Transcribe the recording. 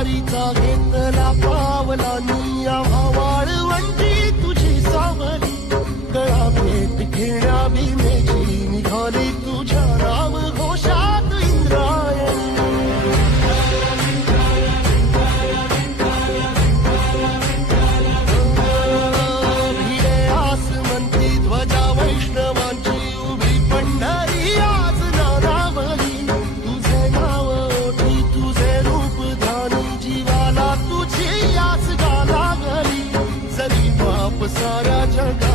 वारीचा घेतला पावलानी आम्हा वाळवंटी तुझी सावली गळा भेट घेण्या भीमेची निघाली तुझ्या नाम घोषात इंद्रायणी भिडे आसमंती ध्वजा वैष्णवांची उभी पंढरी आज नानावली तुझे नाव ओठी तुझे रूप ध्यानी जीवाला तुझी याच गाला गली जरी बाप साऱ्या जगा